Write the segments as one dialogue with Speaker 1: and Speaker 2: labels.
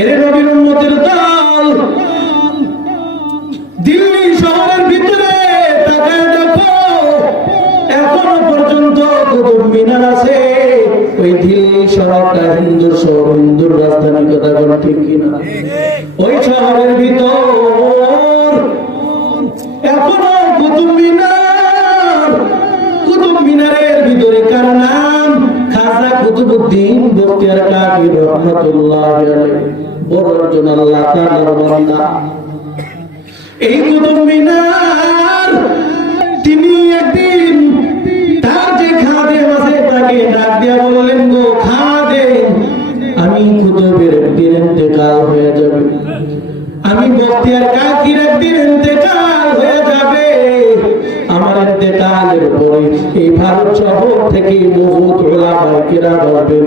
Speaker 1: এর নবীর উম্মতের দল। দিল্লি শহরের ভিতরে তাকায় দেখো, এখনও পর্যন্ত কুতুব মিনার আছে। ওই দিল্লি শহরটা হিন্দু শহর হিন্দুর রাজধানী কথা বল ঠিক কিনা? একজন আল্লাহ এই কুতুব মিনার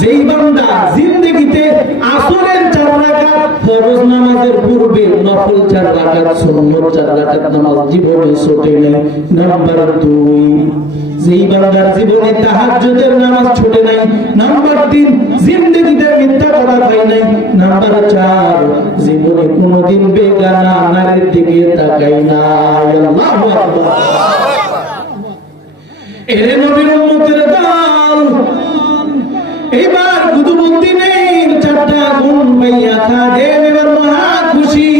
Speaker 1: যেই বান্দা জিন্দগিতে আসরের চার রাকাত, ফরজ নামাজের পূর্বে নফল চার রাকাত, সুন্নত চার রাকাত নামাজ জীবনে ছোটে নেই। নাম্বার দুই, যেই বান্দার জীবনে তাহাজ্জুদের নামাজ ছোটে নাই, নাম্বার তিন, জিন্দগিতে মিথ্যা কথা পাই নাই। নাম্বার চার, জীবনে কোনোদিন বেগানা নারীর দিকে তাকাই না আল্লাহু আকবার। এরে নবীর উম্মতের দল এবার কুতুবউদ্দিনের চারটা গুণ পাইয়া খাদেম এবার মহা খুশি।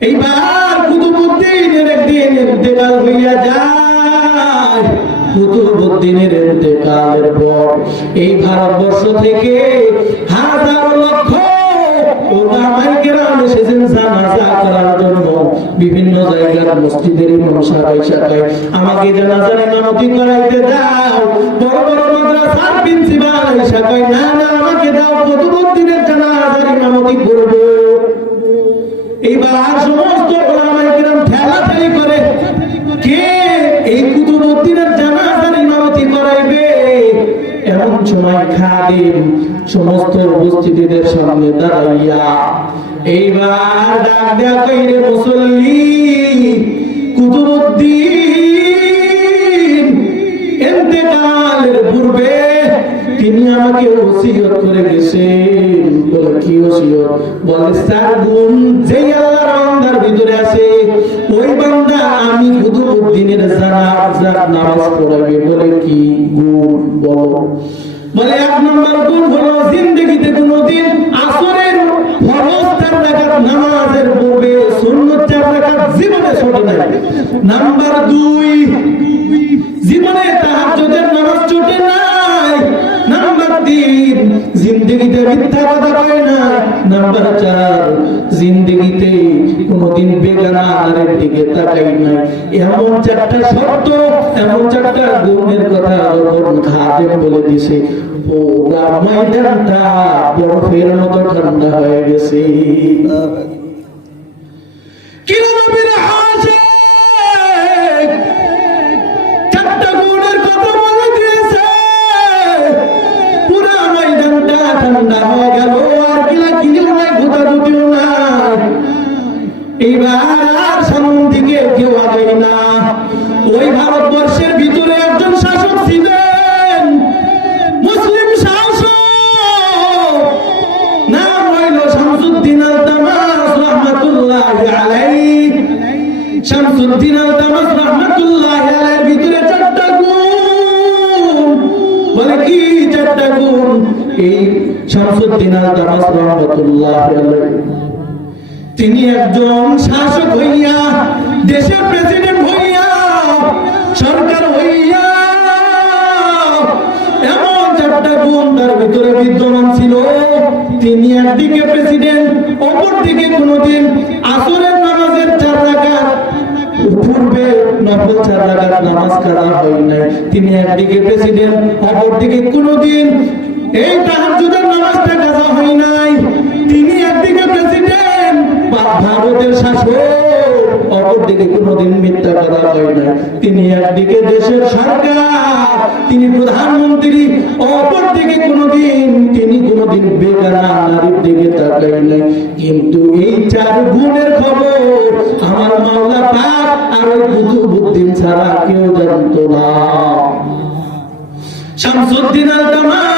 Speaker 1: এইবার কুতুবউদ্দিনের একদিন ইন্তেকাল হইয়া যায়। এই ভারতবর্ষ থেকে হাজার লক্ষ ওলামায়ে কেরাম এসেছেন জানাজা করার বিভিন্ন জায়গার মসজিদের আমাকে জানাজার করাইতে দাও। বড় বড় মাদ্রাসার প্রিন্সিপাল না না, আমাকে দাও জানাজার করব। এইবার সমস্ত ওলামায়ে কেরাম করে, কে এই কুতুবউদ্দিনের জানাজার করাইবে? এমন সময় খাদিম সমস্ত উপস্থিতিদের সামনে দাঁড়াইয়া এইবার ডাক দেয়া কইরে মুসল্লি কুতুবউদ্দিন ইন্তেকালের পূর্বে তিনি আমাকে ওসিয়ত করে গেছেন। বলে, কি ওসিয়ত? বলে গুণ আল্লাহর বান্দার ভিতরে আছে, ওই বান্দা আমি কুতুবউদ্দিনের জানাজার নামাজ পড়াবে। বলে, কি গুণ বলো? বলে, এক নম্বর গুণ হলো জিন্দগিতে কোনোদিন আসরের ফরজ চার রাকাত নামাজের পূর্বে সুন্নত চার রাকাত জীবনে ছোট নাই নাম্বার দুই। জীবনে তাহাজ্জুদের নামাজ ছুটে নাই। নাম্বার তিন, জিন্দগিতে মিথ্যা কথা কয় না। নাম্বার চার, জিন্দগিতে কোনোদিন বেগানা আনারের দিকে তাকাই নাই এমন চারটা শর্ত, এমন চারটা গুণের কথা যখন খাদেম বলে দিছে পুরা ময়দানটা বরফের মতো ঠান্ডা হয়ে গেছে। তিনি একজন শাসক হইয়া, দেশের প্রেসিডেন্ট হইয়া, সরকার হইয়া, এমন চারটা গুণ তার ভিতরে বিদ্যমান ছিল। তিনি একদিকে প্রেসিডেন্ট অপর দিকে কোনোদিন আসরের নামাজের চার রাকাত, পূর্বে নফল চার রাকাত নামাজ কাজা হয় নাই। তিনি একদিকে প্রেসিডেন্ট অপর দিকে কোনোদিন এই তাহাজ্জুদের নামাজটা কাজা হয় নাই। তিনি একদিকে প্রেসিডেন্ট ভারতের শাসক, অপরদিকে কোনোদিন মিথ্যা কথা হয় না তিনি একদিকে দেশের সরকার, তিনি প্রধানমন্ত্রী, অপরদিকে কোনোদিন তিনি কোনোদিন বেগানা নারীর দিকে তাকাই নাই। কিন্তু এই চার গুণের খবর আমার মাওলা পাক আর ওই কুতুবুদ্দিন ছাড়া কেউ জানতো না। শামসুদ্দিন আল তামাস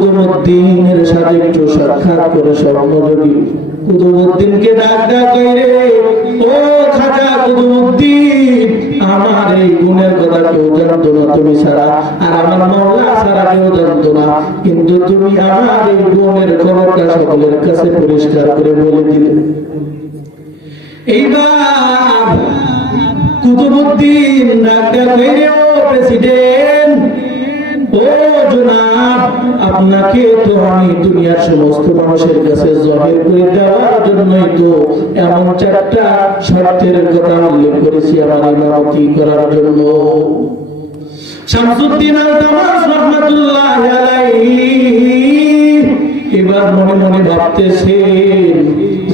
Speaker 1: কুতুবুদ্দিনের সাথে একটু সাক্ষাৎ করে স্বপ্নযোগী কুতুবুদ্দিনকে ডাক ডাক ও খাজা কুতুবুদ্দিন আমার এই গুণের কথা কেউ জানতো না তুমি ছাড়া, আর আমার মাওলা ছাড়া কেউ জানতো না। কিন্তু তুমি আমার এই গুণের খবরটা সকলের কাছে পরিষ্কার করে বলে দিলে। এইবার কুতুবুদ্দিন ডাক্তার কইরে, ও প্রেসিডেন্ট আপনাকে তো আমি দুনিয়ার সমস্ত মানুষের কাছে জহির করে দেওয়ার জন্যই তো এমন চারটা শর্তের কথা উল্লেখ করেছি আমার করার জন্য। এবার মনে মনে ভাবতেছেন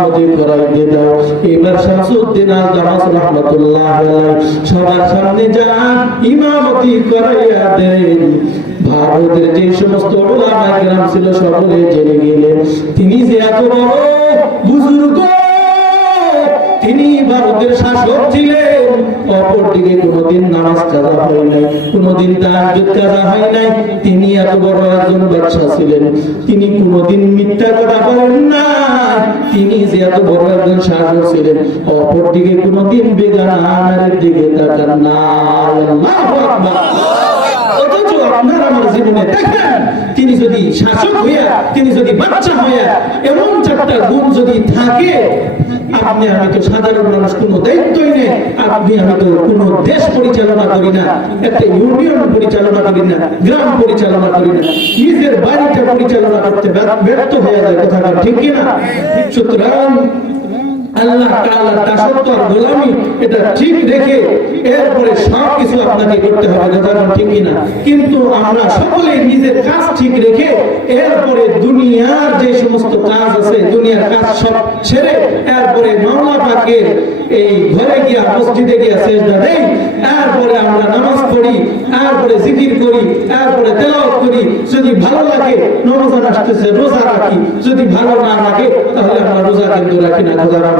Speaker 1: ইমামতি করাইতে দাও। এবার শামসুদ্দিন আল জামাস রাহমাতুল্লাহ আলাইহি। সবার সামনে যা ইমামতি করাইয়া দেন। ভারতের যে সমস্ত ওলামা গ্রাম ছিল সকলে জেনে গেলেন তিনি যে এত বড় বুজুর্গ, তিনি ভারতের শাসক ছিলেন। অপরদিকে কোনোদিন নামাজ কাজা হয় নাই, কোনোদিন কাজা হয় নাই। তিনি এত বড় একজন বাদশা ছিলেন। তিনি কোনোদিন মিথ্যা কথা বলেন না তিনি যে এত বড় একজন সাহায্য ছিলেন, অপরদিকে কোনোদিন বেগানা আনারের দিকে তাকান না অথচ আপনার আমার জীবনে দেখেন, তিনি যদি শাসক হইয়া, তিনি যদি বাচ্চা হইয়া, এমন চারটা গুণ যদি থাকে, আপনি আমি তো সাধারণ মানুষ কোনো দায়িত্বই নেই, আপনি আমি তো কোনো দেশ পরিচালনা করি না, একটা ইউনিয়ন পরিচালনা করি না, গ্রাম পরিচালনা করি না, নিজের বাড়িটা পরিচালনা করতে ব্যর্থ- হয়ে যায়, কথাটা ঠিক কিনা? সুতরাং আল্লাহ তাআলার দাসত্ব আর গোলামি এটা ঠিক রেখে এরপরে সব কিছু আপনাকে করতে হবে, কথা ঠিক কিনা? কিন্তু আমরা সকলেই নিজের কাজ ঠিক রেখে এরপরে দুনিয়ার যে সমস্ত কাজ আছে, দুনিয়ার কাজ সব ছেড়ে এরপরে মাওলা পাকের এই ঘরে গিয়া, মসজিদে গিয়া সেজদা দেই, এরপরে আমরা নামাজ পড়ি, এরপরে জিকির করি, এরপরে তেলাওয়াত করি। যদি ভালো লাগে রমজান আসতেছে, রোজা রাখি। যদি ভালো না লাগে, তাহলে আমরা রোজা কিন্তু রাখি না রাম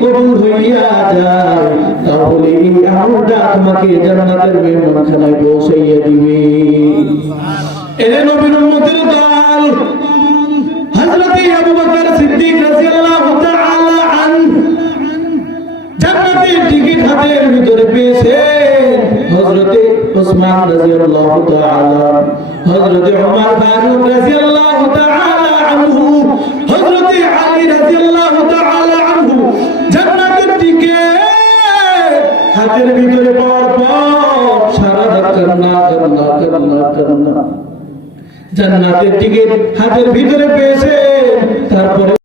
Speaker 1: কবুল হইয়া যায়। তাহলে এই আমলটা তোমাকে জান্নাতের মেহমানখানায় পৌঁছাইয়া জান্নাতের টিকিট হাতের ভিতরে পেয়েছে। তারপরে